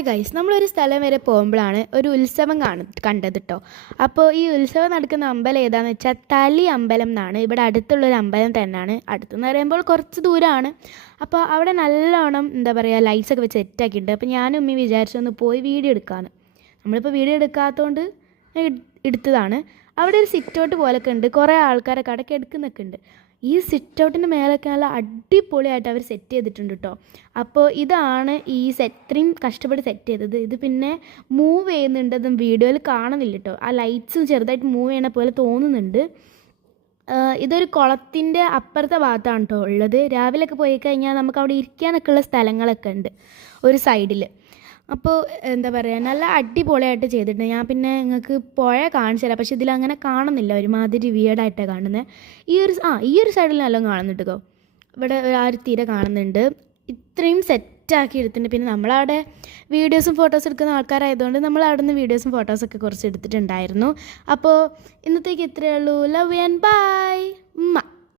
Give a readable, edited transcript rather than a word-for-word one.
Hi guys, നമ്മളൊരു സ്ഥലം വരെ പോകുമ്പോഴാണ് ഒരു ഉത്സവം കണ്ടത് കേട്ടോ. അപ്പോൾ ഈ ഉത്സവം നടക്കുന്ന അമ്പലം ഏതാണെന്ന് വെച്ചാൽ തളി അമ്പലം എന്നാണ്. ഇവിടെ അടുത്തുള്ളൊരു അമ്പലം തന്നെയാണ്. അടുത്തെന്ന് പറയുമ്പോൾ കുറച്ച് ദൂരമാണ്. അപ്പോൾ അവിടെ നല്ലോണം എന്താ പറയുക ലൈറ്റ്സൊക്കെ വെച്ച് സെറ്റാക്കിയിട്ടുണ്ട്. അപ്പോൾ ഞാനും ഉമ്മി വിചാരിച്ചൊന്ന് പോയി വീഡിയോ എടുക്കാമെന്ന്. നമ്മളിപ്പോൾ വീഡിയോ എടുക്കാത്തതുകൊണ്ട് എടുത്തതാണ്. അവിടെ ഒരു സിറ്റൗട്ട് പോലൊക്കെ ഉണ്ട്, കുറേ ആൾക്കാരൊക്കെ അവിടെ എടുക്കുന്നൊക്കെ ഉണ്ട്. ഈ സിറ്റൗട്ടിൻ്റെ മേലൊക്കെ നല്ല അടിപൊളിയായിട്ട് അവർ സെറ്റ് ചെയ്തിട്ടുണ്ട് കേട്ടോ. അപ്പോൾ ഇതാണ് ഈ ഇത്രയും കഷ്ടപ്പെട്ട് സെറ്റ് ചെയ്തത്. ഇത് പിന്നെ മൂവ് ചെയ്യുന്നുണ്ടതും വീഡിയോയിൽ കാണുന്നില്ല കേട്ടോ. ആ ലൈറ്റ്സും ചെറുതായിട്ട് മൂവ് ചെയ്യണ പോലെ തോന്നുന്നുണ്ട്. ഇതൊരു കുളത്തിൻ്റെ അപ്പുറത്തെ ഭാഗത്താണ് കേട്ടോ ഉള്ളത്. രാവിലെയൊക്കെ പോയി കഴിഞ്ഞാൽ നമുക്ക് അവിടെ ഇരിക്കാനൊക്കെ ഉള്ള സ്ഥലങ്ങളൊക്കെ ഉണ്ട് ഒരു സൈഡിൽ. അപ്പോൾ എന്താ പറയുക, നല്ല അടിപൊളിയായിട്ട് ചെയ്തിട്ടുണ്ട്. ഞാൻ പിന്നെ നിങ്ങൾക്ക് പുഴ കാണിച്ചു തരാം, പക്ഷേ ഇതിലങ്ങനെ കാണുന്നില്ല, ഒരുമാതിരി വിയേർഡായിട്ടാണ് കാണുന്നത്. ഈ ഒരു സൈഡിൽ നല്ലോണം കാണുന്നുണ്ട് കേട്ടോ. ഇവിടെ ആ ഒരു തീരെ കാണുന്നുണ്ട്. ഇത്രയും സെറ്റാക്കി എടുത്തിട്ടുണ്ട്. പിന്നെ നമ്മളവിടെ വീഡിയോസും ഫോട്ടോസും എടുക്കുന്ന ആൾക്കാരായതുകൊണ്ട് നമ്മൾ അവിടെ നിന്ന് വീഡിയോസും ഫോട്ടോസൊക്കെ കുറച്ച് എടുത്തിട്ടുണ്ടായിരുന്നു. അപ്പോൾ ഇന്നത്തേക്ക് ഇത്രയേ ഉള്ളൂ. Love and by.